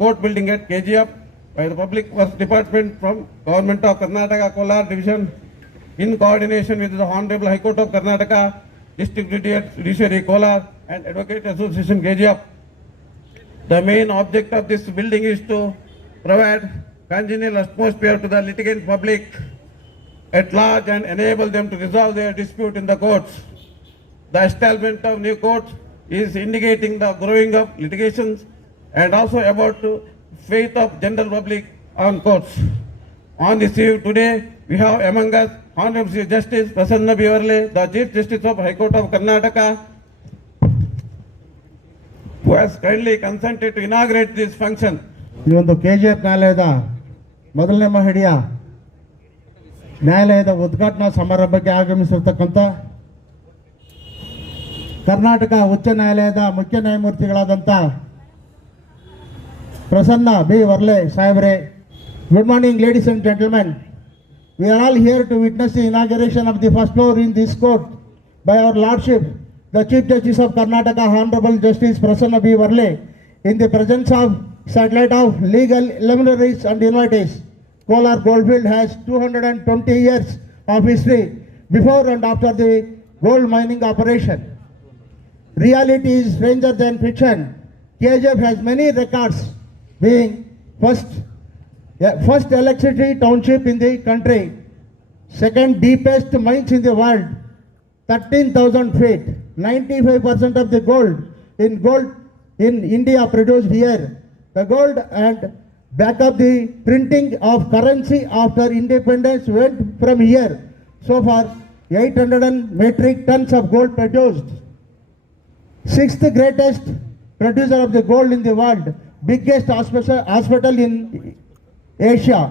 Court building at KGF by the Public Works Department from Government of Karnataka Kolar Division in coordination with the Honorable High Court of Karnataka, District Judiciary Kolar and Advocate Association KGF. The main object of this building is to provide congenial atmosphere to the litigant public at large and enable them to resolve their dispute in the courts. The establishment of new courts is indicating the growing of litigations and also about the faith of general public on courts. On this eve today, we have among us Honorable Justice Prasanna Bivarle, the Chief Justice of High Court of Karnataka, who has kindly consented to inaugurate this function. ಈ ಒಂದು KGF ನ್ಯಾಯಾಲಯದ ಮೊದಲನೇ ಮಹಡಿಯ ನ್ಯಾಯಾಲಯದ ಉದ್ಘಾಟನಾ ಸಮಾರಂಭಕ್ಕೆ ಆಗಮಿಸಿರ್ತಕ್ಕಂಥ ಕರ್ನಾಟಕ ಉಚ್ಚ ನ್ಯಾಯಾಲಯದ ಮುಖ್ಯ ನ್ಯಾಯಮೂರ್ತಿಗಳಾದಂಥ Prasanna B. Varle Sahibre. Good morning, ladies and gentlemen. We are all here to witness the inauguration of the first floor in this court by our Lordship, the Chief Justice of Karnataka, Honorable Justice Prasanna B. Varle, in the presence of satellite of legal luminaries and invitees. Kolar Goldfield has 220 years of history before and after the gold mining operation. Reality is stranger than fiction. KGF has many records, being first electricity township in the country, second deepest mines in the world, 13,000 feet, 95% of the gold in India produced here. The gold and back of the printing of currency after independence went from here. So far, 800 metric tons of gold produced. Sixth greatest producer of the gold in the world, biggest hospital in Asia.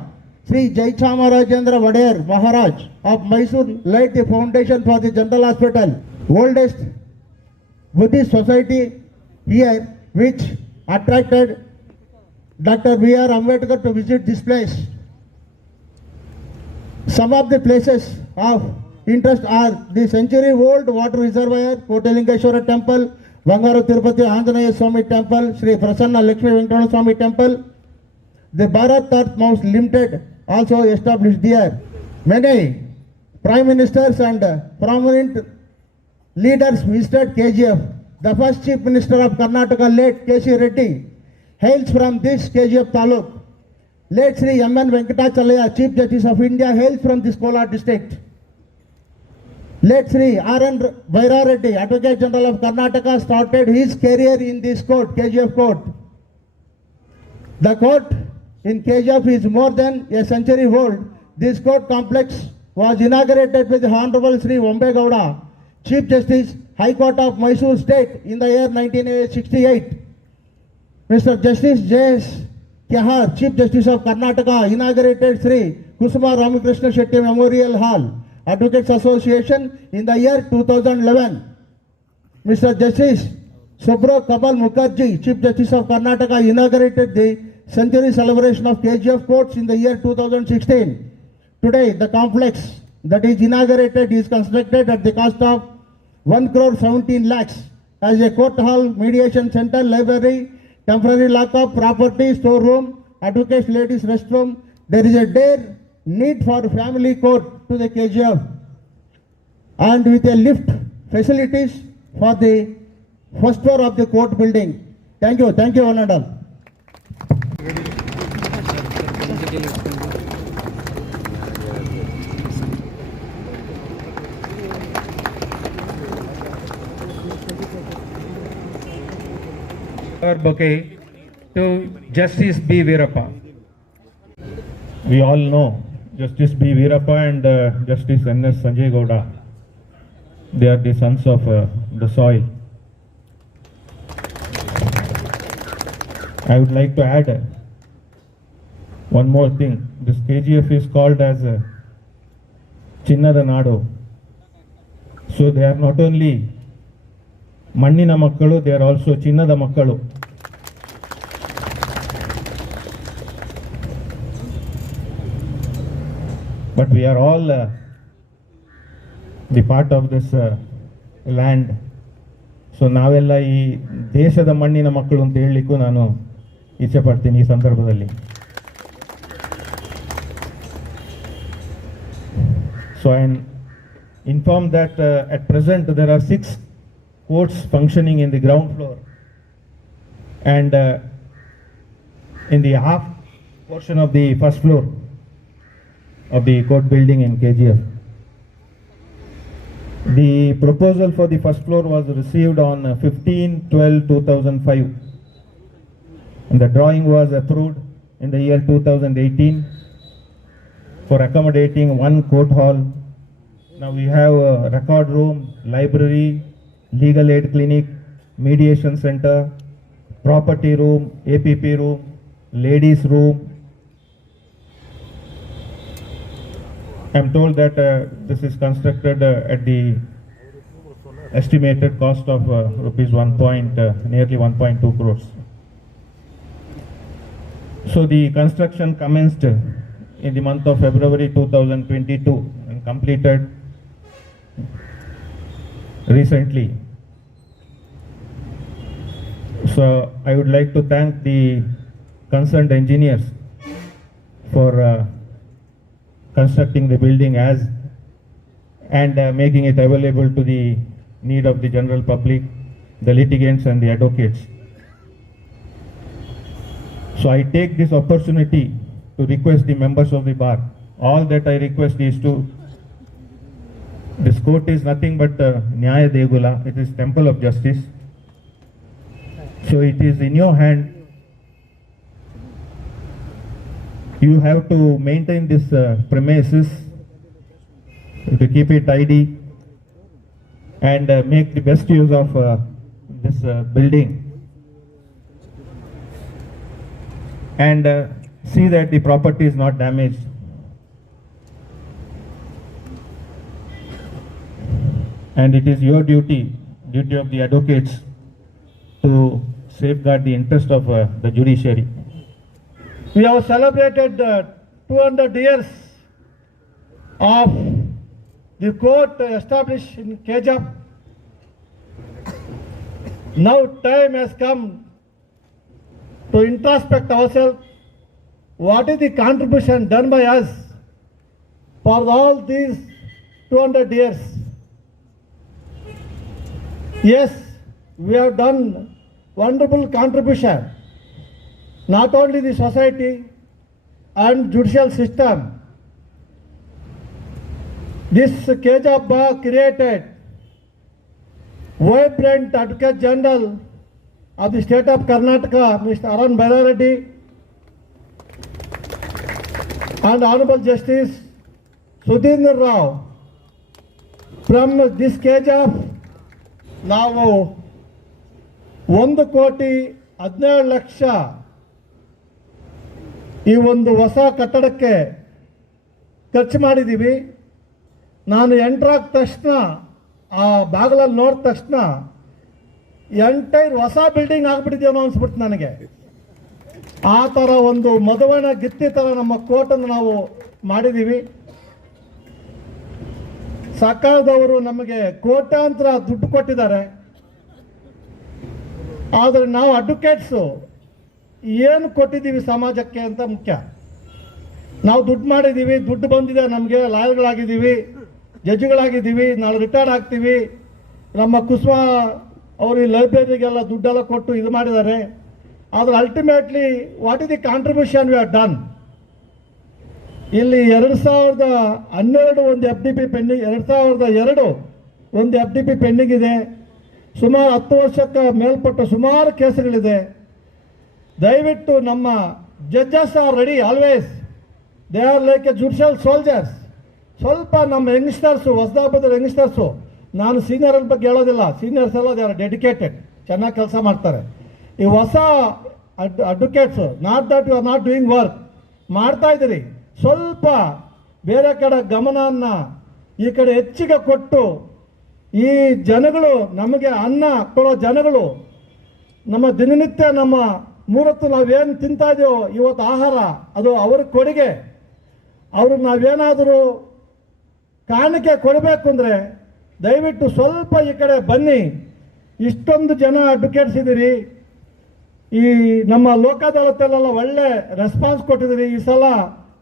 Sri Jaichamarajendra Vader Maharaj of Mysore laid the foundation for the General Hospital, oldest Buddhist society here, which attracted Dr. B.R. Ambedkar to visit this place. Some of the places of interest are the century-old water reservoir, Kotalingeshwara Temple, Bangaru Tirupati Anjaneya Swami Temple, Sri Prasanna Lakshmi Venkatramana Swami Temple. The Bharat Earth Mouse Limited also established there. Many prime ministers and prominent leaders visited KGF. The first chief minister of Karnataka, late K.C. Reddy, hails from this KGF taluk. Late Sri M.N. Venkatachalaya, Chief Justice of India, hails from this Kolar district. Late Sri R.N. Vaira Reddy, Advocate General of Karnataka, started his career in this court, KGF court. The court in KGF is more than a century old. This court complex was inaugurated with the Honorable Sri Vambegowda, Chief Justice, High Court of Mysore State in the year 1968. Mr. Justice J.S. Kyahar, Chief Justice of Karnataka, inaugurated Sri Kusuma Ramakrishna Shetty Memorial Hall, Advocates Association in the year 2011. Mr. Justice Subro Kabal Mukherjee, Chief Justice of Karnataka, inaugurated the century celebration of KGF courts in the year 2016. Today, the complex that is inaugurated is constructed at the cost of 1 crore 17 lakhs as a court hall, mediation center, library, temporary lockup, property, storeroom, advocates, ladies restroom. There is a dire need for family court to the KGF and with a lift facilities for the first floor of the court building. Thank you, one and all. Our bouquet to Justice B. Veerappa. We all know Justice B. Veerappa and Justice N.S. Sanjay Gowda. They are the sons of the soil. I would like to add one more thing. This KGF is called as Chinnada Nadu. So they are not only Mannina Makkalu, they are also Chinnada Makkalu. But we are all the part of this land. So ನಾವೆಲ್ಲ ಈ ದೇಶದ ಮಣ್ಣಿನ ಮಕ್ಕಳು ಅಂತ ಹೇಳಲಿಕ್ಕೂ ನಾನು ಇಚ್ಛೆ ಪಡ್ತೀನಿ ಈ ಸಂದರ್ಭದಲ್ಲಿ. So I am informed that at present there are 6 courts functioning in the ground floor and in the half portion of the first floor of the court building in KGF. The proposal for the first floor was received on 15/12/2005 and the drawing was approved in the year 2018 for accommodating 1 court hall. Now we have a record room, library, legal aid clinic, mediation center, property room, APP room, ladies room. I am told that this is constructed at the estimated cost of rupees nearly 1.2 crores. So the construction commenced in the month of February 2022 and completed recently. So I would like to thank the concerned engineers for constructing the building and making it available to the need of the general public, the litigants and the advocates. So I take this opportunity to request the members of the bar. All that I request is this court is nothing but Nyaya Degula. It is temple of justice. So it is in your hand. You have to maintain this premises, to keep it tidy and make the best use of this building and see that the property is not damaged. And it is your duty of the advocates to safeguard the interest of the judiciary. We have celebrated 200 years of the court established in KGF. Now time has come to introspect ourselves. What is the contribution done by us for all these 200 years? Yes, we have done wonderful contribution. Not only the society and judicial system. This KGF bar created vibrant Advocate General of the state of Karnataka, Mr. Aran Bailareddy, and Honorable Justice Sudhindra Rao. From this KGF, ನಾವು 1,17,00,000 ಈ ಒಂದು ಹೊಸ ಕಟ್ಟಡಕ್ಕೆ ಖರ್ಚು ಮಾಡಿದ್ದೀವಿ. ನಾನು ಎಂಟ್ರಾದ ತಕ್ಷಣ ಆ ಬಾಗಿಲಲ್ಲಿ ನೋಡಿದ ತಕ್ಷಣ ಎಂಟೈರ್ ಹೊಸ ಬಿಲ್ಡಿಂಗ್ ಆಗಿಬಿಟ್ಟಿದ್ದೇನೋ ಅನಿಸ್ಬಿಡ್ತು ನನಗೆ. ಆ ಥರ ಒಂದು ಮದುವಣ ಗಿತ್ತಿ ಥರ ನಮ್ಮ ಕೋರ್ಟನ್ನು ನಾವು ಮಾಡಿದ್ದೀವಿ. ಸರ್ಕಾರದವರು ನಮಗೆ ಕೋಟ್ಯಾಂತರ ದುಡ್ಡು ಕೊಟ್ಟಿದ್ದಾರೆ. ಆದರೆ ನಾವು ಅಡ್ವೊಕೇಟ್ಸು ಏನು ಕೊಟ್ಟಿದ್ದೀವಿ ಸಮಾಜಕ್ಕೆ ಅಂತ ಮುಖ್ಯ. ನಾವು ದುಡ್ಡು ಮಾಡಿದ್ದೀವಿ, ದುಡ್ಡು ಬಂದಿದೆ ನಮಗೆ, ಲಾಯರ್ಗಳಾಗಿದ್ದೀವಿ, ಜಡ್ಜ್ಗಳಾಗಿದ್ದೀವಿ, ನಾಳೆ ರಿಟೈರ್ಡ್ ಆಗ್ತೀವಿ. ನಮ್ಮ ಕುಸುಮ ಅವರು ಈ ಲೈಬ್ರರಿಗೆಲ್ಲ ದುಡ್ಡೆಲ್ಲ ಕೊಟ್ಟು ಇದು ಮಾಡಿದ್ದಾರೆ. ಆದರೆ ultimately what is the contribution we are done? ಇಲ್ಲಿ 2012 ಒಂದು FDP ಪೆಂಡಿಂಗ್, 2002 ಒಂದು FDP ಪೆಂಡಿಂಗ್ ಇದೆ. ಸುಮಾರು 10 ವರ್ಷಕ್ಕೆ ಮೇಲ್ಪಟ್ಟ ಸುಮಾರು ಕೇಸುಗಳಿದೆ. ದಯವಿಟ್ಟು ನಮ್ಮ judges are ready always, they are like A judicial soldiers. ಸ್ವಲ್ಪ ನಮ್ಮ ಯಂಗ್ಸ್ಟರ್ಸು, ಹೊಸದಾಗಿ ಯಂಗ್ಸ್ಟರ್ಸು, ನಾನು ಸೀನಿಯರ್ ಬಗ್ಗೆ ಹೇಳೋದಿಲ್ಲ, ಸೀನಿಯರ್ಸ್ ಎಲ್ಲ ದೇ ಆರ್ ಡೆಡಿಕೇಟೆಡ್, ಚೆನ್ನಾಗಿ ಕೆಲಸ ಮಾಡ್ತಾರೆ. ಈ ಹೊಸ advocates, not that you are not doing work, ಮಾಡ್ತಾ ಇದ್ದೀರಿ, ಸ್ವಲ್ಪ ಬೇರೆ ಕಡೆ ಗಮನವನ್ನು ಈ ಕಡೆ ಹೆಚ್ಚಿಗೆ ಕೊಟ್ಟು, ಈ ಜನಗಳು ನಮಗೆ ಅನ್ನ ಕೊಡೋ ಜನಗಳು, ನಮ್ಮ ದಿನನಿತ್ಯ ನಮ್ಮ ಮೂರತ್ತು ನಾವೇನು ತಿಂತಾ ಇದೆಯೋ ಇವತ್ತು ಆಹಾರ, ಅದು ಅವ್ರ ಕೊಡುಗೆ. ಅವ್ರಿಗೆ ನಾವೇನಾದರೂ ಕಾಣಿಕೆ ಕೊಡಬೇಕು ಅಂದರೆ ದಯವಿಟ್ಟು ಸ್ವಲ್ಪ ಈ ಕಡೆ ಬನ್ನಿ. ಇಷ್ಟೊಂದು ಜನ ಅಡ್ವೊಕೇಟ್ಸ್ ಇದ್ದೀರಿ, ಈ ನಮ್ಮ ಲೋಕ ಅದಾಲತಲ್ಲೆಲ್ಲ ಒಳ್ಳೆ ರೆಸ್ಪಾನ್ಸ್ ಕೊಟ್ಟಿದ್ದೀರಿ. ಈ ಸಲ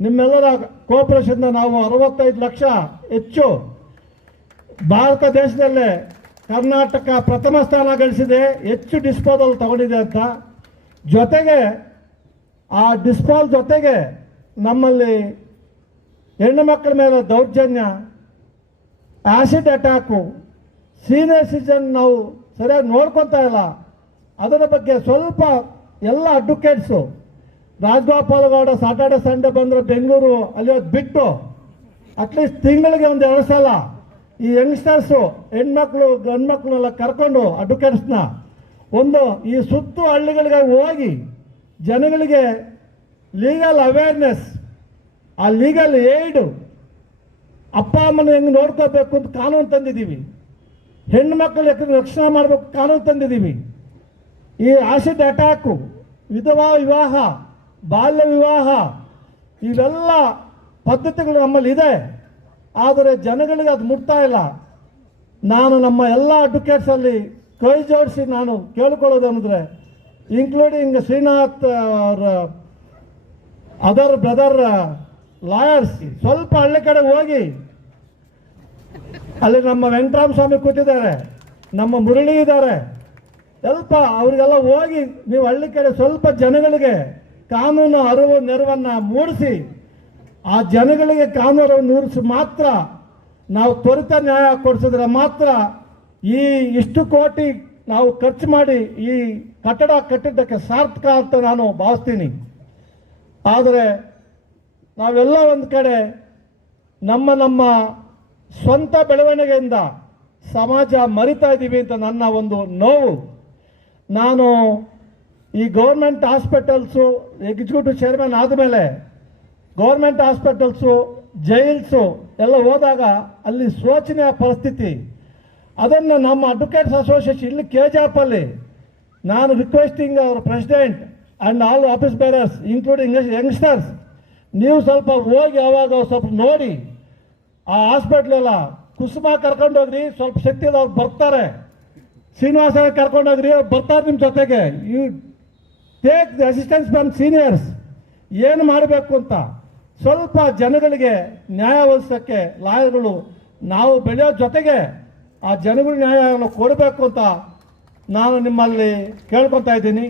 ನಿಮ್ಮೆಲ್ಲರ ಕೋಆಪರೇಷನ್ನ ನಾವು 65 ಲಕ್ಷ ಹೆಚ್ಚು, ಭಾರತ ದೇಶದಲ್ಲೇ ಕರ್ನಾಟಕ ಪ್ರಥಮ ಸ್ಥಾನ ಗಳಿಸಿದೆ, ಹೆಚ್ಚು ಡಿಸ್ಪೋಸಲ್ ತಗೊಂಡಿದೆ ಅಂತ. ಜೊತೆಗೆ ಆ ಡಿಸ್ಪೋಲ್ ಜೊತೆಗೆ ನಮ್ಮಲ್ಲಿ ಹೆಣ್ಣು ಮಕ್ಕಳ ಮೇಲೆ ದೌರ್ಜನ್ಯ, ಆ್ಯಸಿಡ್ ಅಟ್ಯಾಕು, ಸೀನಿಯರ್ ಸಿಟಿಜನ್ ನಾವು ಸರಿಯಾಗಿ ನೋಡ್ಕೊತಾ ಇಲ್ಲ. ಅದರ ಬಗ್ಗೆ ಸ್ವಲ್ಪ ಎಲ್ಲ advocates, Rajagopal Gowda Saturday Sunday ಬಂದರೆ ಬೆಂಗಳೂರು ಅಲ್ಲಿ ಬಿಟ್ಟು ಅಟ್ಲೀಸ್ಟ್ ತಿಂಗಳಿಗೆ 1-2 ಸಲ ಈ ಯಂಗ್ಸ್ಟರ್ಸು, ಹೆಣ್ಮಕ್ಳು ಗಂಡ್ಮಕ್ಳನ್ನೆಲ್ಲ ಕರ್ಕೊಂಡು ಅಡ್ವೊಕೇಟ್ಸ್ನ ಒಂದು ಈ ಸುತ್ತು ಹಳ್ಳಿಗಳಿಗೆ ಹೋಗಿ ಜನಗಳಿಗೆ ಲೀಗಲ್ ಅವೇರ್ನೆಸ್, ಆ ಲೀಗಲ್ ಏಯ್ಡು, ಅಪ್ಪ ಅಮ್ಮನ ಹೆಂಗೆ ನೋಡ್ಕೋಬೇಕು ಅಂತ ಕಾನೂನು ತಂದಿದ್ದೀವಿ, ಹೆಣ್ಣು ಮಕ್ಕಳು ರಕ್ಷಣೆ ಮಾಡಬೇಕು ಕಾನೂನು ತಂದಿದ್ದೀವಿ. ಈ ಆಸಿಡ್ ಅಟ್ಯಾಕು, ವಿಧವಾ ವಿವಾಹ, ಬಾಲ್ಯ ವಿವಾಹ, ಇವೆಲ್ಲ ಪದ್ಧತಿಗಳು ನಮ್ಮಲ್ಲಿ ಇದೆ. ಆದರೆ ಜನಗಳಿಗೆ ಅದು ಮುಟ್ತಾ ಇಲ್ಲ. ನಾನು ನಮ್ಮ ಎಲ್ಲ ಅಡ್ವೊಕೇಟ್ಸಲ್ಲಿ ಕೈ ಜೋಡಿಸಿ ನಾನು ಕೇಳ್ಕೊಳ್ಳೋದು ಅಂದರೆ, ಇನ್ಕ್ಲೂಡಿಂಗ್ ಶ್ರೀನಾಥ್ ಅವರ ಅದರ್ ಬ್ರದರ್ ಲಾಯರ್ಸ್, ಸ್ವಲ್ಪ ಹಳ್ಳಿ ಕಡೆ ಹೋಗಿ, ಅಲ್ಲಿ ನಮ್ಮ ವೆಂಕಟರಾಮ ಸ್ವಾಮಿ ಕೂತಿದ್ದಾರೆ, ನಮ್ಮ ಮುರಳಿ ಇದ್ದಾರೆ, ಸ್ವಲ್ಪ ಅವರಿಗೆಲ್ಲ ಹೋಗಿ ನೀವು ಹಳ್ಳಿ ಕಡೆ ಸ್ವಲ್ಪ ಜನಗಳಿಗೆ ಕಾನೂನು ಅರಿವು ನೆರವನ್ನು ಮೂಡಿಸಿ, ಆ ಜನಗಳಿಗೆ ಕಾನೂನು ಅರಿವು ಮೂಡಿಸಿ ಮಾತ್ರ ನಾವು ತ್ವರಿತ ನ್ಯಾಯ ಕೊಡಿಸಿದ್ರೆ ಮಾತ್ರ ಈ ಇಷ್ಟು ಕೋಟಿ ನಾವು ಖರ್ಚು ಮಾಡಿ ಈ ಕಟ್ಟಡ ಕಟ್ಟಿದ್ದಕ್ಕೆ ಸಾರ್ಥಕ ಅಂತ ನಾನು ಭಾವಿಸ್ತೀನಿ. ಆದರೆ ನಾವೆಲ್ಲ ಒಂದು ಕಡೆ ನಮ್ಮ ಸ್ವಂತ ಬೆಳವಣಿಗೆಯಿಂದ ಸಮಾಜ ಮರಿತಾ ಇದ್ದೀವಿ ಅಂತ ನನ್ನ ಒಂದು ನೋವು. ನಾನು ಈ ಗೌರ್ಮೆಂಟ್ ಹಾಸ್ಪಿಟಲ್ಸು ಎಕ್ಸಿಕ್ಯೂಟಿವ್ ಚೇರ್ಮನ್ ಆದಮೇಲೆ ಗೌರ್ಮೆಂಟ್ ಹಾಸ್ಪಿಟಲ್ಸು, ಜೈಲ್ಸು ಎಲ್ಲ ಹೋದಾಗ ಅಲ್ಲಿ ಶೋಚನೀಯ ಪರಿಸ್ಥಿತಿ. ಅದನ್ನು ನಮ್ಮ ಅಡ್ವೊಕೇಟ್ಸ್ ಅಸೋಸಿಯೇಷನ್ ಇಲ್ಲಿ KJP ನಾನು requesting our president and all office bearers including youngsters, ನೀವು ಸ್ವಲ್ಪ ಹೋಗಿ ಅವಾಗ ಸ್ವಲ್ಪ ನೋಡಿ ಆ ಹಾಸ್ಪಿಟ್ಲೆಲ್ಲ. ಕುಸುಮ ಕರ್ಕೊಂಡೋಗ್ರಿ, ಸ್ವಲ್ಪ ಶಕ್ತಿ ಅವ್ರು ಬರ್ತಾರೆ. ಶ್ರೀನಿವಾಸ ಕರ್ಕೊಂಡೋಗ್ರಿ, ಅವ್ರು ಬರ್ತಾರೆ ನಿಮ್ಮ ಜೊತೆಗೆ. You take the assistance from seniors, ಏನು ಮಾಡಬೇಕು ಅಂತ ಸ್ವಲ್ಪ ಜನಗಳಿಗೆ ನ್ಯಾಯ ಒದಗಿಸೋಕ್ಕೆ ಲಾಯರ್ಗಳು ನಾವು ಬೆಳೆಯೋ ಜೊತೆಗೆ ಆ ಜನಗಳ ನ್ಯಾಯವನ್ನು ಕೊಡಬೇಕು ಅಂತ ನಾನು ನಿಮ್ಮಲ್ಲಿ ಕೇಳ್ಕೊತಾ ಇದ್ದೀನಿ.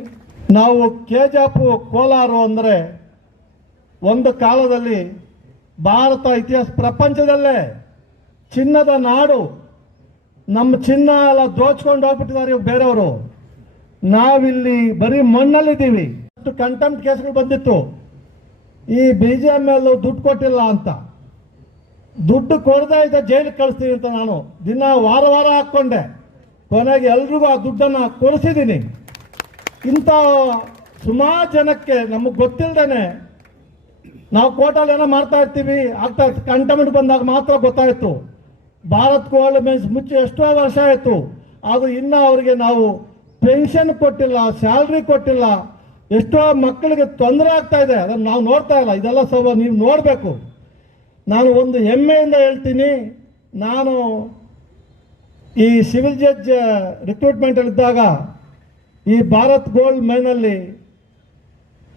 ನಾವು KJP ಕೋಲಾರ ಅಂದರೆ ಒಂದು ಕಾಲದಲ್ಲಿ ಭಾರತ ಇತಿಹಾಸ ಪ್ರಪಂಚದಲ್ಲೇ ಚಿನ್ನದ ನಾಡು, ನಮ್ಮ ಚಿನ್ನ ಎಲ್ಲ ದೋಚ್ಕೊಂಡು ಹೋಗ್ಬಿಟ್ಟಿದ್ದಾರೆ ಬೇರೆಯವರು. ನಾವಿಲ್ಲಿ ಬರೀ ಮಣ್ಣಲ್ಲಿದ್ದೀವಿ. ಅಷ್ಟು ಕಂಟೆಂಪ್ಟ್ ಕೇಸ್ಗಳು ಬಂದಿತ್ತು. ಈ BGML ದುಡ್ಡು ಕೊಟ್ಟಿಲ್ಲ ಅಂತ, ದುಡ್ಡು ಕೊಡದೇ ಇದ್ದ ಜೈಲಿಗೆ ಕಳಿಸ್ತೀವಿ ಅಂತ ನಾನು ದಿನ ವಾರ ಹಾಕ್ಕೊಂಡೆ. ಕೊನೆಗೆ ಎಲ್ರಿಗೂ ಆ ದುಡ್ಡನ್ನು ಕೊಡಿಸಿದ್ದೀನಿ. ಇಂಥ ಸುಮಾರು ಜನಕ್ಕೆ ನಮಗೆ ಗೊತ್ತಿಲ್ಲದೇನೆ ನಾವು ಕೋರ್ಟಲ್ಲಿ ಏನೋ ಮಾಡ್ತಾ ಇರ್ತೀವಿ, ಆಗ್ತಾ ಇರ್ತೀವಿ, ಕಂಟೆಂಪ್ಟ್ ಬಂದಾಗ ಮಾತ್ರ ಗೊತ್ತಾಯಿತು. ಭಾರತ್ ಗೋಲ್ಡ್ ಮೈನ್ಸ್ ಮುಚ್ಚಿ ಎಷ್ಟೋ ವರ್ಷ ಆಯಿತು, ಅದು ಇನ್ನೂ ಅವರಿಗೆ ನಾವು ಪೆನ್ಷನ್ ಕೊಟ್ಟಿಲ್ಲ, ಸ್ಯಾಲ್ರಿ ಕೊಟ್ಟಿಲ್ಲ. ಎಷ್ಟೋ ಮಕ್ಕಳಿಗೆ ತೊಂದರೆ ಆಗ್ತಾ ಇದೆ, ಅದನ್ನು ನಾವು ನೋಡ್ತಾ ಇಲ್ಲ. ಇದೆಲ್ಲ ಸ್ವಲ್ಪ ನೀವು ನೋಡಬೇಕು. ನಾನು ಒಂದು ಹೆಮ್ಮೆಯಿಂದ ಹೇಳ್ತೀನಿ, ನಾನು ಈ ಸಿವಿಲ್ ಜಡ್ಜ್ ರಿಕ್ರೂಟ್ಮೆಂಟಲ್ಲಿದ್ದಾಗ ಈ ಭಾರತ್ ಗೋಲ್ಡ್ ಮೈನಲ್ಲಿ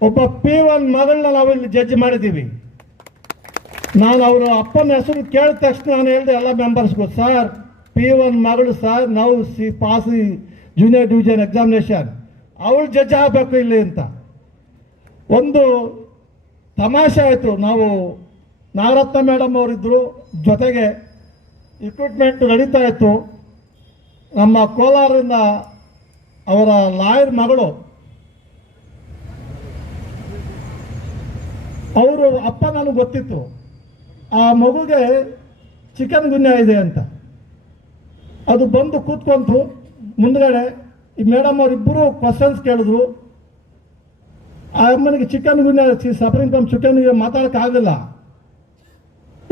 ಒಬ್ಬ P1 ಮಗಳನ್ನ ನಾವಿಲ್ಲಿ ಜಡ್ಜ್ ಮಾಡಿದ್ದೀವಿ. ನಾನು ಅವರ ಅಪ್ಪನ ಹೆಸರು ಕೇಳಿದ ತಕ್ಷಣ ನಾನು ಹೇಳಿದೆ ಎಲ್ಲ ಮೆಂಬರ್ಸ್ಗೂ, ಸರ್ P1 ಮಗಳು ಸರ್, ನಾವು ಜೂನಿಯರ್ ಡಿವಿಷನ್ ಎಕ್ಸಾಮಿನೇಷನ್, ಅವಳು ಜಡ್ಜ್ ಆಗಬೇಕು ಇಲ್ಲಿ ಅಂತ ಒಂದು ತಮಾಷೆ ಆಯಿತು. ನಾವು ನಾಗರತ್ನ ಮೇಡಮ್ ಅವರಿದ್ದರು, ಜೊತೆಗೆ ರಿಕ್ರೂಟ್ಮೆಂಟ್ ನಡೀತಾ ಇತ್ತು. ನಮ್ಮ ಕೋಲಾರದಿಂದ ಅವರ ಲಾಯರ್ ಮಗಳು, ಅವರು ಅಪ್ಪ ನನಗೆ ಗೊತ್ತಿತ್ತು, ಆ ಮಗುಗೆ ಚಿಕನ್ ಗುನ್ಯಾ ಇದೆ ಅಂತ. ಅದು ಬಂದು ಕೂತ್ಕೊಂತು ಮುಂದ್ಗಡೆ. ಈ ಮೇಡಮ್ ಅವರಿಬ್ಬರು ಕ್ವಶನ್ಸ್ ಕೇಳಿದ್ರು. ಆ ಅಮ್ಮನಿಗೆ ಚಿಕನ್ ಗುನ್ಯಾ ಸಫರಿಂಗ್ ಫ್ರಮ್ ಚಿಕನ್ ಮಾತಾಡೋಕ್ಕಾಗಲಿಲ್ಲ.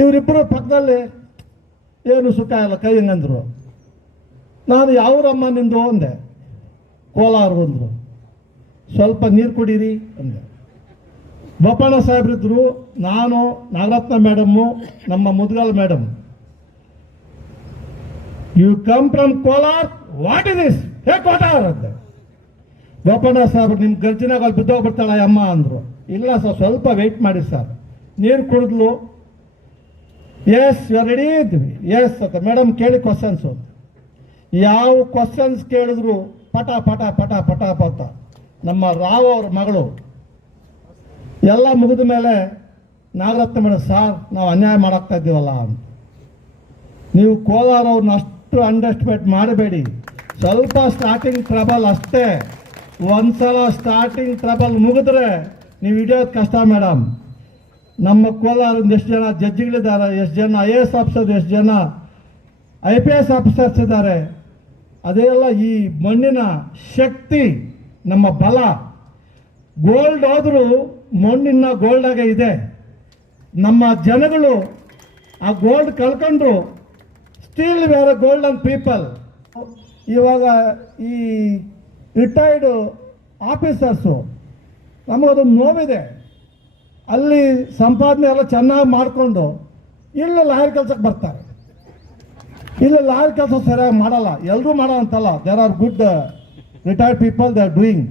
ಇವರಿಬ್ಬರು ಪಕ್ಕದಲ್ಲಿ ಏನು ಸುಖ ಇಲ್ಲ ಕೈ ಹಂಗಂದ್ರು. ನಾನು ಯಾವ್ರಮ್ಮ ನಿಂದು ಅಂದೆ. ಕೋಲಾರ ಅಂದರು. ಸ್ವಲ್ಪ ನೀರು ಕುಡೀರಿ ಅಂದೆ. ಬೋಪಣ್ಣ ಸಾಹೇಬ್ರಿದ್ರು, ನಾನು, ನಾಗರತ್ನ ಮೇಡಮ್ಮು, ನಮ್ಮ Mudgal madam. You come from Kolar, what is this, hey Kolar ಅಂದೆ. ಬೋಪಣ್ಣ ಸಾಹೇಬ್ರು ನಿಮ್ಮ ಗರ್ಜಿನಾಗ ಅಲ್ಲಿ ಬಿದ್ದೋಗ್ಬಿಡ್ತಾಳ ಅಮ್ಮ ಅಂದರು. ಇಲ್ಲ ಸರ್, ಸ್ವಲ್ಪ ವೆಯ್ಟ್ ಮಾಡಿ ಸರ್. ನೀರು ಕುಡಿದ್ಲು. ಎಸ್ ಯು ಆರ್ ರೆಡಿ ಇದ್ವಿ. ಎಸ್ ಅಂತ ಮೇಡಮ್ ಕೇಳಿ ಕ್ವಶನ್ಸು. ಯಾವ ಕ್ವಶನ್ಸ್ ಕೇಳಿದ್ರು ಪಟ ಪಟ ಪಟ ಪಟ ಪಟ. ನಮ್ಮ ರಾವ್ ಅವ್ರ ಮಗಳು ಎಲ್ಲ ಮುಗಿದ ಮೇಲೆ ನಾಗರತ್ನ ಮೇಡಮ್, ಸಾರ್ ನಾವು ಅನ್ಯಾಯ ಮಾಡಾಕ್ತಾ ಇದ್ದೀವಲ್ಲ ಅಂತ. ನೀವು ಕೋಲಾರ ಅವ್ರನ್ನ ಅಷ್ಟು ಅಂಡರ್ಸ್ಟಿಮೇಟ್ ಮಾಡಬೇಡಿ. ಸ್ವಲ್ಪ ಸ್ಟಾರ್ಟಿಂಗ್ ಟ್ರಬಲ್ ಅಷ್ಟೇ. ಒಂದ್ಸಲ ಸ್ಟಾರ್ಟಿಂಗ್ ಟ್ರಬಲ್ ಮುಗಿದ್ರೆ ನೀವು ಹಿಡಿಯೋದು ಕಷ್ಟ ಮೇಡಮ್. ನಮ್ಮ ಕೋಲಾರದಿಂದ ಎಷ್ಟು ಜನ ಜಡ್ಜಿಗಳಿದ್ದಾರೆ, ಎಷ್ಟು ಜನ IAS ಆಫೀಸರ್, ಎಷ್ಟು ಜನ IPS ಆಫೀಸರ್ಸ್ ಇದ್ದಾರೆ. ಅದೆಲ್ಲ ಈ ಮಣ್ಣಿನ ಶಕ್ತಿ, ನಮ್ಮ ಬಲ. ಗೋಲ್ಡ್ ಹೋದರೂ ಮಣ್ಣಿನ ಗೋಲ್ಡಾಗೆ ಇದೆ. ನಮ್ಮ ಜನಗಳು ಆ ಗೋಲ್ಡ್ ಕಳ್ಕೊಂಡ್ರು, ಸ್ಟಿಲ್ ವೇರ್ ಗೋಲ್ಡನ್ ಪೀಪಲ್. ಇವಾಗ ಈ ರಿಟೈರ್ಡ್ ಆಫೀಸರ್ಸು ನಮಗದೊಂದು ನೋವಿದೆ. ಅಲ್ಲಿ ಸಂಪಾದನೆ ಎಲ್ಲ ಚೆನ್ನಾಗಿ ಮಾಡಿಕೊಂಡು ಇಲ್ಲಿ ಲಾಯರ್ ಕೆಲಸಕ್ಕೆ ಬರ್ತಾರೆ. ಇಲ್ಲಿ ಲಾಯರ್ ಕೆಲಸ ಸರಿಯಾಗಿ ಮಾಡಲ್ಲ. ಎಲ್ಲರೂ ಮಾಡೋ ಅಂತಲ್ಲ, there are good retired people, they are doing.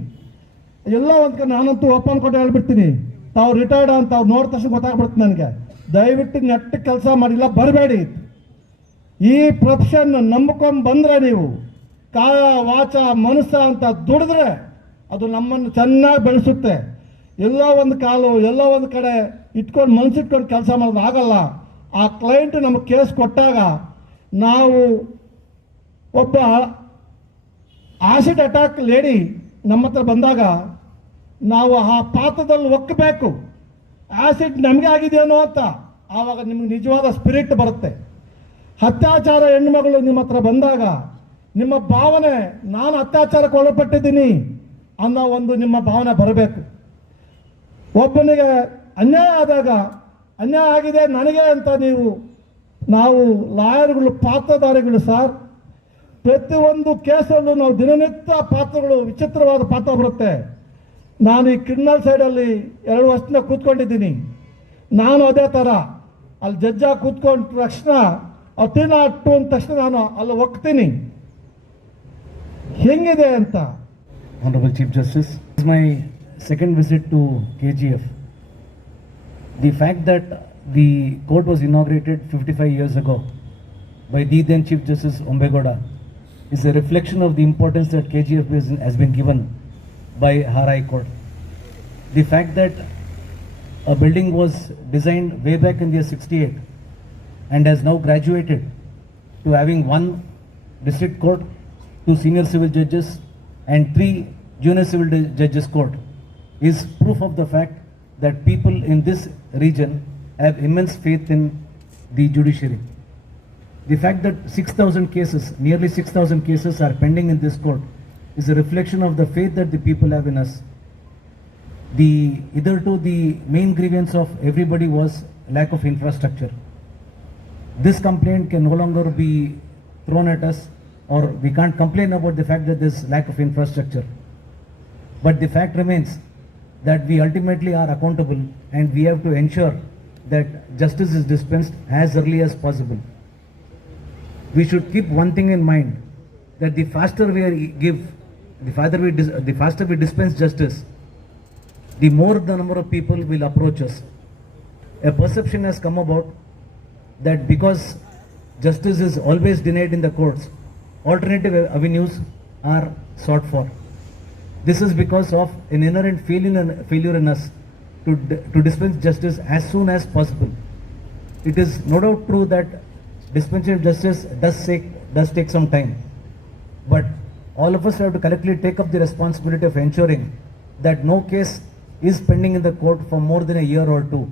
ಎಲ್ಲ ಒಂದು ಕಡೆ ನಾನಂತೂ ಓಪನ್ ಕೊಟ್ಟು ಹೇಳ್ಬಿಡ್ತೀನಿ, ತಾವು ರಿಟೈರ್ಡ್ ಅಂತ ಅವ್ರು ನೋಡಿದ ತಕ್ಷಣ ಗೊತ್ತಾಗ್ಬಿಡುತ್ತೆ ನನಗೆ. ದಯವಿಟ್ಟು ನೆಟ್ಟ ಕೆಲಸ ಮಾಡಿಲ್ಲ ಬರಬೇಡಿ. ಈ ಪ್ರೊಫೆಷನ್ ನಂಬ್ಕೊಂಡು ಬಂದರೆ ನೀವು ಕಾಯ ವಾಚ ಮನಸ್ಸ ಅಂತ ದುಡಿದ್ರೆ ಅದು ನಮ್ಮನ್ನು ಚೆನ್ನಾಗಿ ಬೆಳೆಸುತ್ತೆ. ಎಲ್ಲೋ ಒಂದು ಕಾಲು ಎಲ್ಲೋ ಒಂದು ಕಡೆ ಇಟ್ಕೊಂಡು ಮನಸ್ಸಿಟ್ಕೊಂಡು ಕೆಲಸ ಮಾಡೋದು ಆಗಲ್ಲ. ಆ ಕ್ಲೈಂಟ್ ನಮಗೆ ಕೇಸ್ ಕೊಟ್ಟಾಗ ನಾವು ಒಬ್ಬ ಆಸಿಡ್ ಅಟ್ಯಾಕ್ ಲೇಡಿ ನಮ್ಮ ಹತ್ರ ಬಂದಾಗ ನಾವು ಆ ಪಾತ್ರದಲ್ಲಿ ಒಕ್ಕಬೇಕು. ಆಸಿಡ್ ನಮಗೆ ಆಗಿದೆಯೇನೋ ಅಂತ ಆವಾಗ ನಿಮ್ಗೆ ನಿಜವಾದ ಸ್ಪಿರಿಟ್ ಬರುತ್ತೆ. ಅತ್ಯಾಚಾರ ಹೆಣ್ಣುಮಗಳು ನಿಮ್ಮ ಹತ್ರ ಬಂದಾಗ ನಿಮ್ಮ ಭಾವನೆ, ನಾನು ಅತ್ಯಾಚಾರಕ್ಕೆ ಒಳಪಟ್ಟಿದ್ದೀನಿ ಅನ್ನೋ ಒಂದು ನಿಮ್ಮ ಭಾವನೆ ಬರಬೇಕು. ಒಬ್ಬನಿಗೆ ಅನ್ಯಾಯ ಆದಾಗ ಅನ್ಯಾಯ ಆಗಿದೆ ನನಗೆ ಅಂತ ನಾವು ಲಾಯರ್ಗಳು ಪಾತ್ರಧಾರಿಗಳು ಸರ್. ಪ್ರತಿಯೊಂದು ಕೇಸಲ್ಲೂ ನಾವು ದಿನನಿತ್ಯ ಪಾತ್ರಗಳು, ವಿಚಿತ್ರವಾದ ಪಾತ್ರ ಬರುತ್ತೆ. ನಾನು ಈ ಕ್ರಿಮಿನಲ್ ಸೈಡಲ್ಲಿ 2 ವರ್ಷದಿಂದ ಕೂತ್ಕೊಂಡಿದ್ದೀನಿ. ನಾನು ಅದೇ ಥರ ಅಲ್ಲಿ ಜಡ್ಜಾಗಿ ಕೂತ್ಕೊಂಡ ತಕ್ಷಣ ಅತಿನಾಟು ಅಂದ ತಕ್ಷಣ ನಾನು ಅಲ್ಲಿ ಹೋಗ್ತೀನಿ ಹೆಂಗಿದೆ ಅಂತ. Honorable Chief Justice, this is my second visit to KGF. The fact that the court was inaugurated 55 years ago by the then Chief Justice Ombegoda is a reflection of the importance that KGF has been given by our High Court. The fact that a building was designed way back in the year 68 and has now graduated to having 1 district court, 2 senior civil judges and 3 junior civil judges court is proof of the fact that people in this region have immense faith in the judiciary. The fact that 6,000 cases, nearly 6,000 cases are pending in this court is a reflection of the faith that the people have in us. Hitherto the main grievance of everybody was lack of infrastructure. This complaint can no longer be thrown at us, or we can't complain about the fact that there's lack of infrastructure. But the fact remains that we ultimately are accountable and we have to ensure that justice is dispensed as early as possible. We should keep one thing in mind, that the faster we dispense justice, the more the number of people will approach us. A perception has come about that because justice is always denied in the courts, alternative avenues are sought for. This is because of an inherent failure in us to dispense justice as soon as possible. It is no doubt true that dispensation of justice does take some time, but all of us have to collectively take up the responsibility of ensuring that no case is pending in the court for more than a year or two.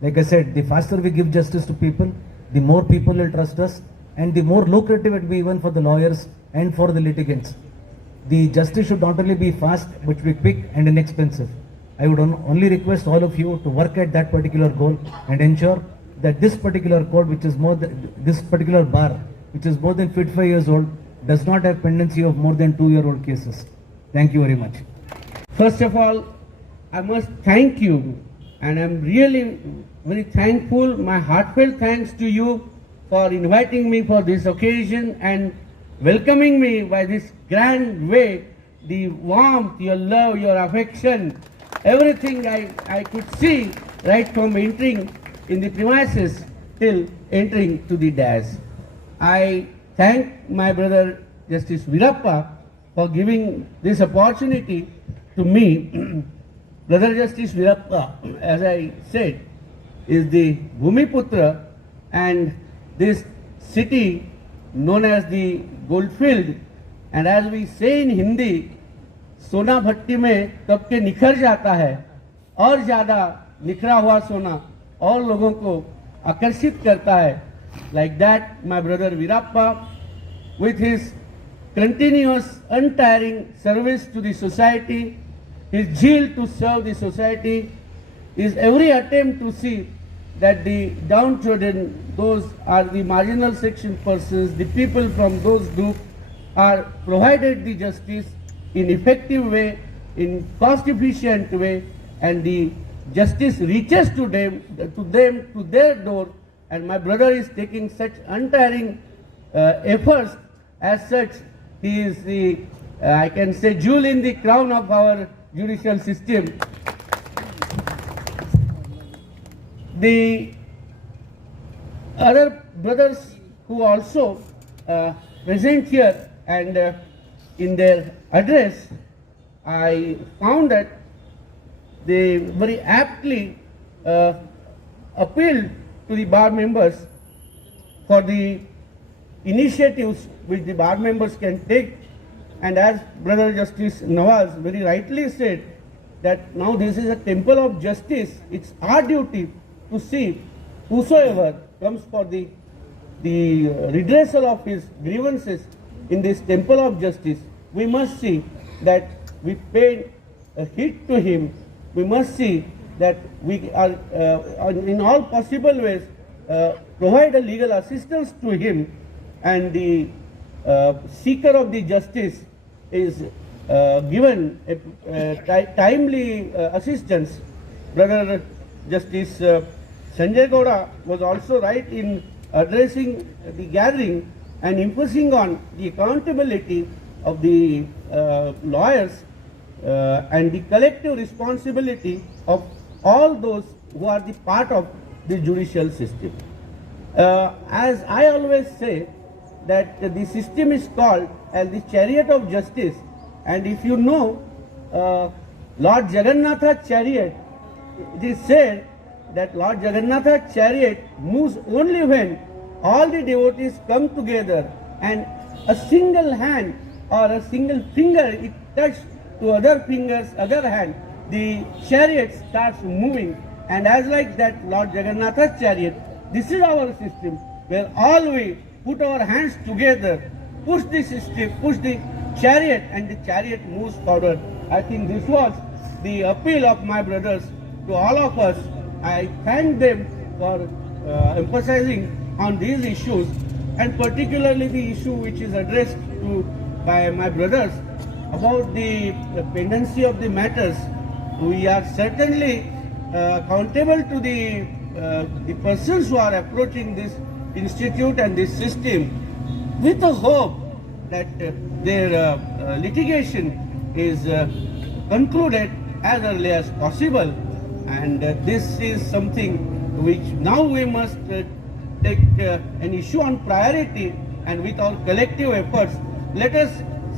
Like I said, the faster we give justice to people, the more people will trust us, and the more lucrative it will be even for the lawyers and for the litigants. The justice should not only be fast, but be quick and inexpensive. I would only request all of you to work at that particular goal and ensure that this particular court, this particular bar, which is more than 55 years old, does not have pendency of more than 2-year-old cases. Thank you very much. First of all, I must thank you, and I'm really very thankful. My heartfelt thanks to you for inviting me for this occasion and welcoming me by this grand way. The warmth, your love, your affection, everything I could see right from entering in the premises till entering to the dais. I thank my brother Justice Virappa for giving this opportunity to me. Brother Justice Virappa, as I said, is the Bhumiputra, and this city known as the Goldfield, and as we say in Hindi, सोना भट्टी में तब के निखर जाता है, और ज़्यादा निखरा हुआ सोना और लोगों को आकर्षित करता है. Like that, my brother Virappa, with his continuous, untiring service to the society, his zeal to serve the society, his every attempt to see that the downtrodden, those are the marginal section persons, the people from those groups are provided the justice in effective way, in cost efficient way, and the justice reaches to them, to their door. And my brother is taking such untiring efforts. As such, he is the, I can say, jewel in the crown of our judicial system. The other brothers who also present here, and in their address, I found that they very aptly appealed to the bar members for the initiatives which the bar members can take. And as Brother Justice Nawaz very rightly said, that now this is a temple of justice, it's our duty to see whosoever comes for the redressal of his grievances in this temple of justice. We must see that we pay a heed to him. We must see that we are in all possible ways provide a legal assistance to him, and the seeker of the justice is given a timely assistance. Brother Justice Sanjay Gowda was also right in addressing the gathering and emphasizing on the accountability of the lawyers and the collective responsibility of all those who are the part of the judicial system. As I always say, that the system is called as the chariot of justice, and if you know Lord Jagannatha's chariot, it is said that Lord Jagannatha's chariot moves only when all the devotees come together and a single hand or a single finger it touches to other fingers, other hand, the chariot starts moving. And as like that Lord Jagannatha's chariot, this is our system, where all we put our hands together, push the system, push the chariot, and the chariot moves forward. I think this was the appeal of my brothers to all of us. I thank them for emphasizing on these issues, and particularly the issue which is addressed to by my brothers about the pendency of the matters. We are certainly accountable to the persons who are approaching this institute and this system with a hope that their litigation is concluded as early as possible. And this is something which now we must take an issue on priority, and with our collective efforts, let us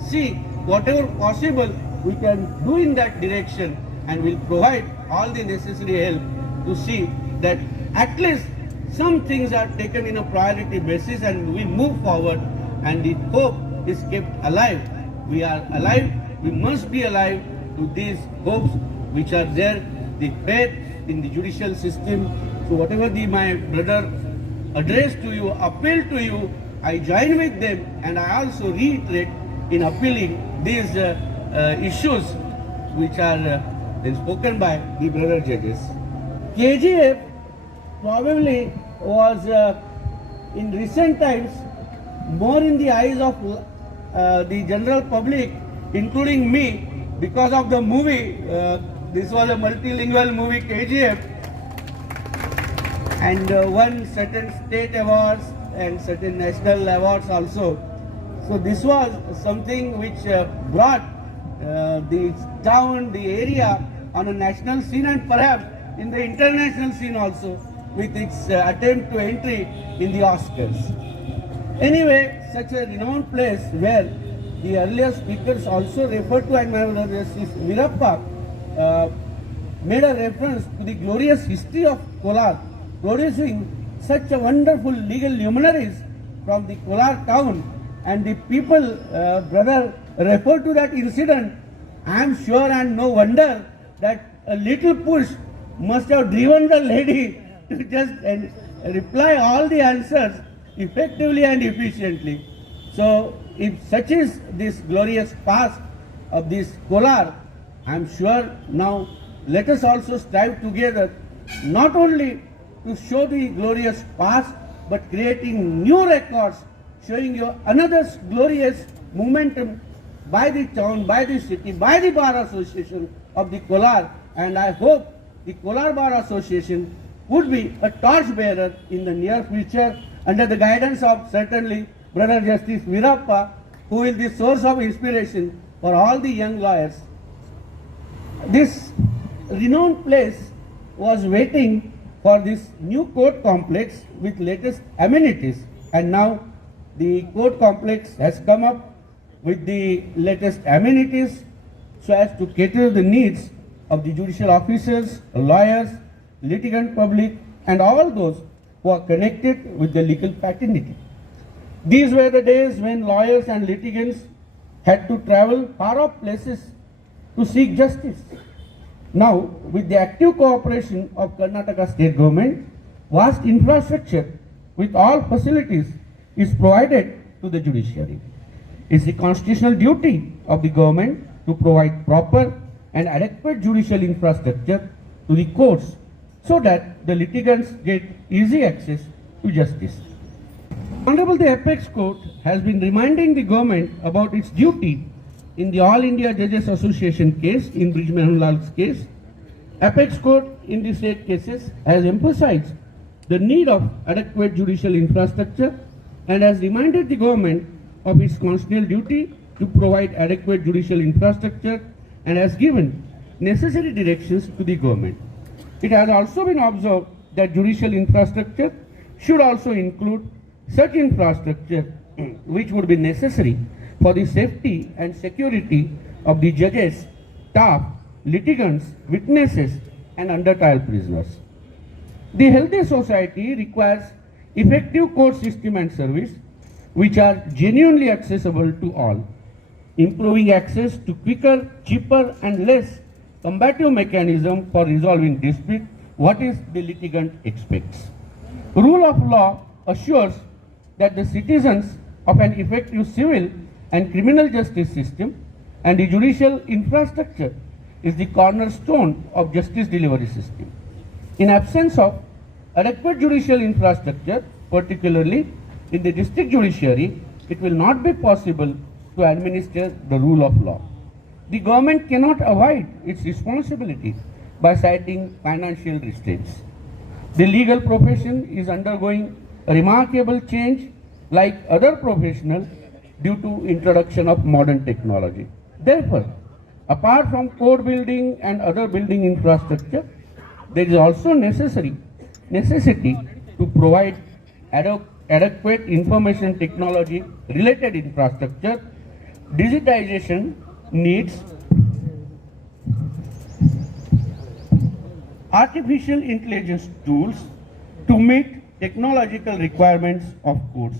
see whatever possible we can do in that direction, and will provide all the necessary help to see that at least some things are taken in a priority basis and we move forward, and the hope is kept alive. We are alive, we must be alive to these hopes which are there, the faith in the judicial system. So whatever my brother addressed to you, appeal to you, I join with them, and I also reiterate in appealing these issues which are spoken by the brother judges. KGF probably was in recent times more in the eyes of the general public, including me, because of the movie. This was a multilingual movie, KGF, and won certain state awards and certain national awards also. So this was something which brought the town, the area on a national scene, and perhaps in the international scene also, with its attempt to entry in the Oscars. Anyway, such a renowned place where the earlier speakers also referred to, and Justice Virappa made a reference to the glorious history of Kolar, producing such a wonderful legal luminaries from the Kolar town, and the people, brother, referred to that incident. I am sure, and no wonder, that a little push must have driven the lady to just reply all the answers effectively and efficiently. So, if such is this glorious past of this Kolar, I am sure now let us also strive together not only to show the glorious past, but creating new records, showing you another glorious momentum by the town, by the city, by the Bar Association of the Kolar. And I hope the Kolar Bar Association would be a torch bearer in the near future, under the guidance of certainly Brother Justice Virappa, who will be the source of inspiration for all the young lawyers. This renowned place was waiting for this new court complex with latest amenities, and now the court complex has come up with the latest amenities so as to cater the needs of the judicial officers, lawyers, litigant public, and all those who are connected with the legal fraternity. These were the days when lawyers and litigants had to travel far off places to seek justice. Now, with the active cooperation of Karnataka state government, vast infrastructure with all facilities is provided to the judiciary. It's the constitutional duty of the government to provide proper and adequate judicial infrastructure to the courts so that the litigants get easy access to justice. Honorable the Apex Court has been reminding the government about its duty in the All India Judges Association case, in Brij Lal's case. Apex Court in the state cases has emphasized the need of adequate judicial infrastructure and has reminded the government of its constitutional duty to provide adequate judicial infrastructure, and has given necessary directions to the government. It has also been observed that judicial infrastructure should also include such infrastructure which would be necessary for the safety and security of the judges, staff, litigants, witnesses, and under trial prisoners. The healthy society requires effective court system and service which are genuinely accessible to all, improving access to quicker, cheaper, and less combative mechanism for resolving dispute, what is the litigant expects. Rule of law assures that the citizens of an effective civil and criminal justice system, and the judicial infrastructure is the cornerstone of justice delivery system. In absence of adequate judicial infrastructure, particularly in the district judiciary, it will not be possible to administer the rule of law. The government cannot avoid its responsibility by citing financial restraints. The legal profession is undergoing a remarkable change like other professionals due to introduction of modern technology. Therefore, apart from court building and other building infrastructure, there is also necessity to provide adequate information technology related infrastructure digitization needs artificial intelligence tools to meet technological requirements of courts.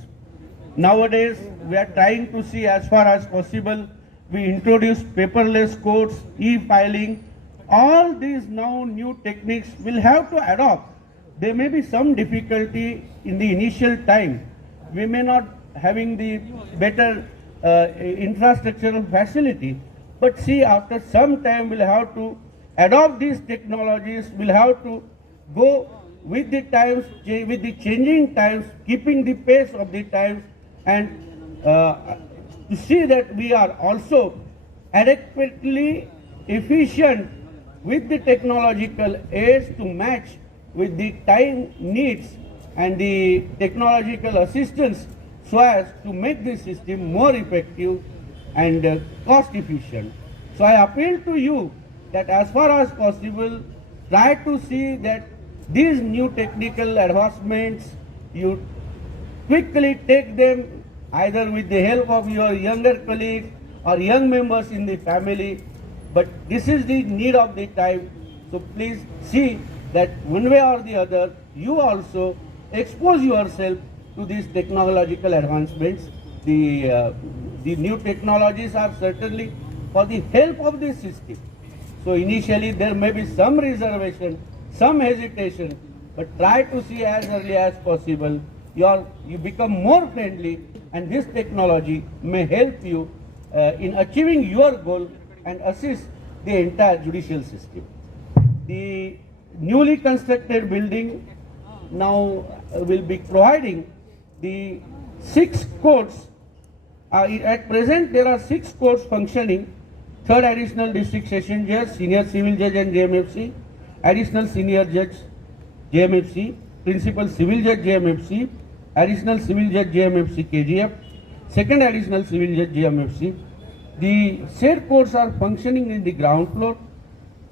Nowadays, we are trying to see as far as possible, we introduce paperless courts, e-filing. All these now new techniques will have to adopt. There may be some difficulty in the initial time. We may not having the better infrastructural facility, but see, after some time we'll have to adopt these technologies, we'll have to go with the times, with the changing times, keeping the pace of the times, and to see that we are also adequately efficient with the technological aids to match with the time needs and the technological assistance so as to make the system more effective and cost efficient. So I appeal to you that as far as possible, try to see that these new technical advancements, you quickly take them either with the help of your younger colleagues or young members in the family. But this is the need of the time. So please see that one way or the other, you also expose yourself to these technological advancements. The new technologies are certainly for the help of the system. So initially there may be some reservation, some hesitation, but try to see as early as possible. You become more friendly, and this technology may help you in achieving your goal and assist the entire judicial system. The newly constructed building now will be providing the 6 courts. At present there are 6 courts functioning: 3rd Additional District Session Judge, Senior Civil Judge and JMFC, Additional Senior Judge JMFC, Principal Civil Judge JMFC, Additional Civil Judge JMFC KGF, 2nd Additional Civil Judge JMFC. The said courts are functioning in the ground floor,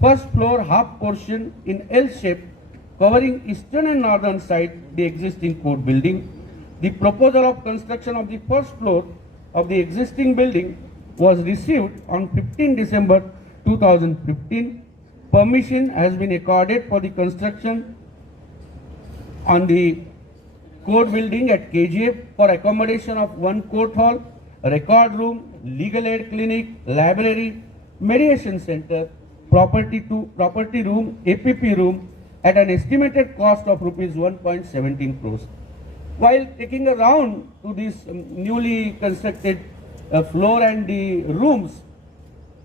first floor half portion in L shape, covering eastern and northern side the existing court building. The proposal of construction of the first floor of the existing building was received on 15 December 2015. Permission has been accorded for the construction on the court building at KGF for accommodation of 1 court hall, record room, legal aid clinic, library, mediation center, property room, APP room at an estimated cost of rupees 1.17 crores. While taking a round to this newly constructed floor and the rooms,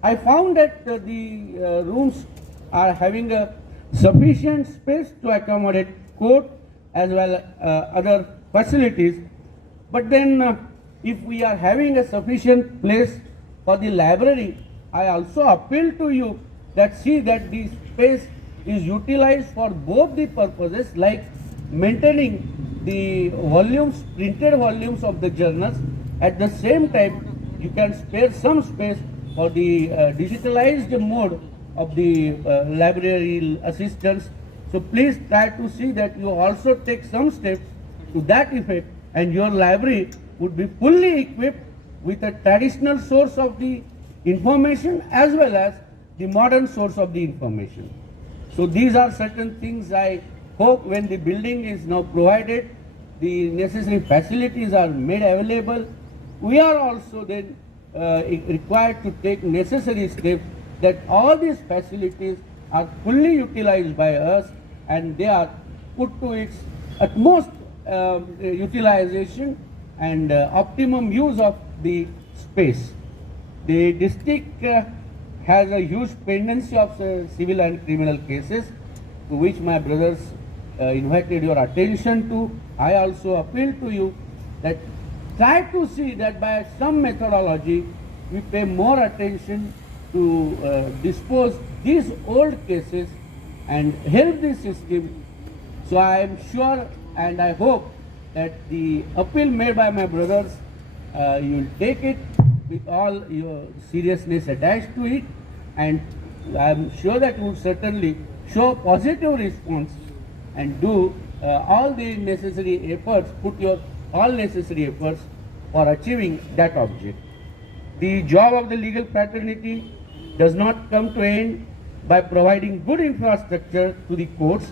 I found that the rooms are having a sufficient space to accommodate court as well as other facilities. But then if we are having a sufficient place for the library, I also appeal to you that see that the space is utilized for both the purposes, like maintaining the volumes, printed volumes of the journals. At the same time, you can spare some space for the digitalized mode of the library assistance. So please try to see that you also take some steps to that effect, and your library would be fully equipped with a traditional source of the information as well as the modern source of the information. So these are certain things I hope when the building is now provided, the necessary facilities are made available. We are also then required to take necessary steps that all these facilities are fully utilized by us and they are put to its utmost utilization and optimum use of the space. The district has a huge pendency of civil and criminal cases, to which my brothers invited your attention to. I also appeal to you that try to see that by some methodology we pay more attention to dispose these old cases and help the system. So I am sure and I hope that the appeal made by my brothers, you will take it with all your seriousness attached to it, and I am sure that you will certainly show positive response and do all the necessary efforts, put your all necessary efforts for achieving that object. The job of the legal fraternity does not come to end by providing good infrastructure to the courts.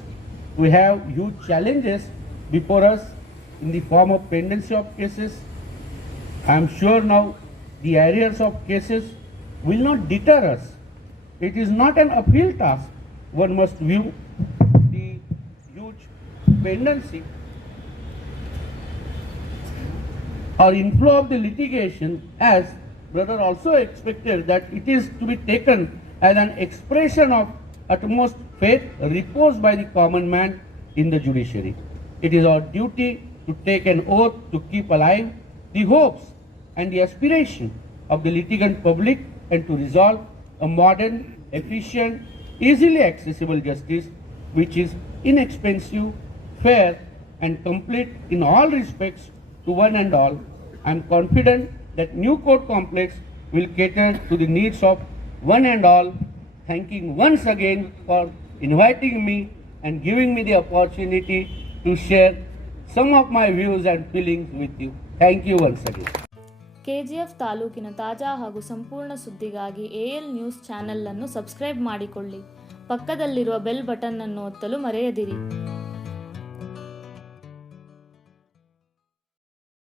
We have huge challenges before us in the form of pendency of cases. I am sure now the arrears of cases will not deter us. It is not an uphill task. One must view the huge pendency or inflow of the litigation as brother also expected that it is to be taken as an expression of utmost faith reposed by the common man in the judiciary. It is our duty to take an oath to keep alive the hopes and the aspiration of the litigant public and to resolve a modern, efficient, easily accessible justice which is inexpensive, fair and complete in all respects to one and all. I am confident that new court complex will cater to the needs of one and all. Thanking once again for inviting me and giving me the opportunity to share some of my views and feelings with you. Thank you once again. KGF ತಾಲೂಕಿನ ತಾಜಾ ಹಾಗೂ ಸಂಪೂರ್ಣ ಸುದ್ದಿಗಾಗಿ AL news channel ಅನ್ನು subscribe ಮಾಡಿಕೊಳ್ಳಿ. ಪಕ್ಕದಲ್ಲಿರುವ bell button ಅನ್ನು ಒತ್ತಲು ಮರೆಯದಿರಿ.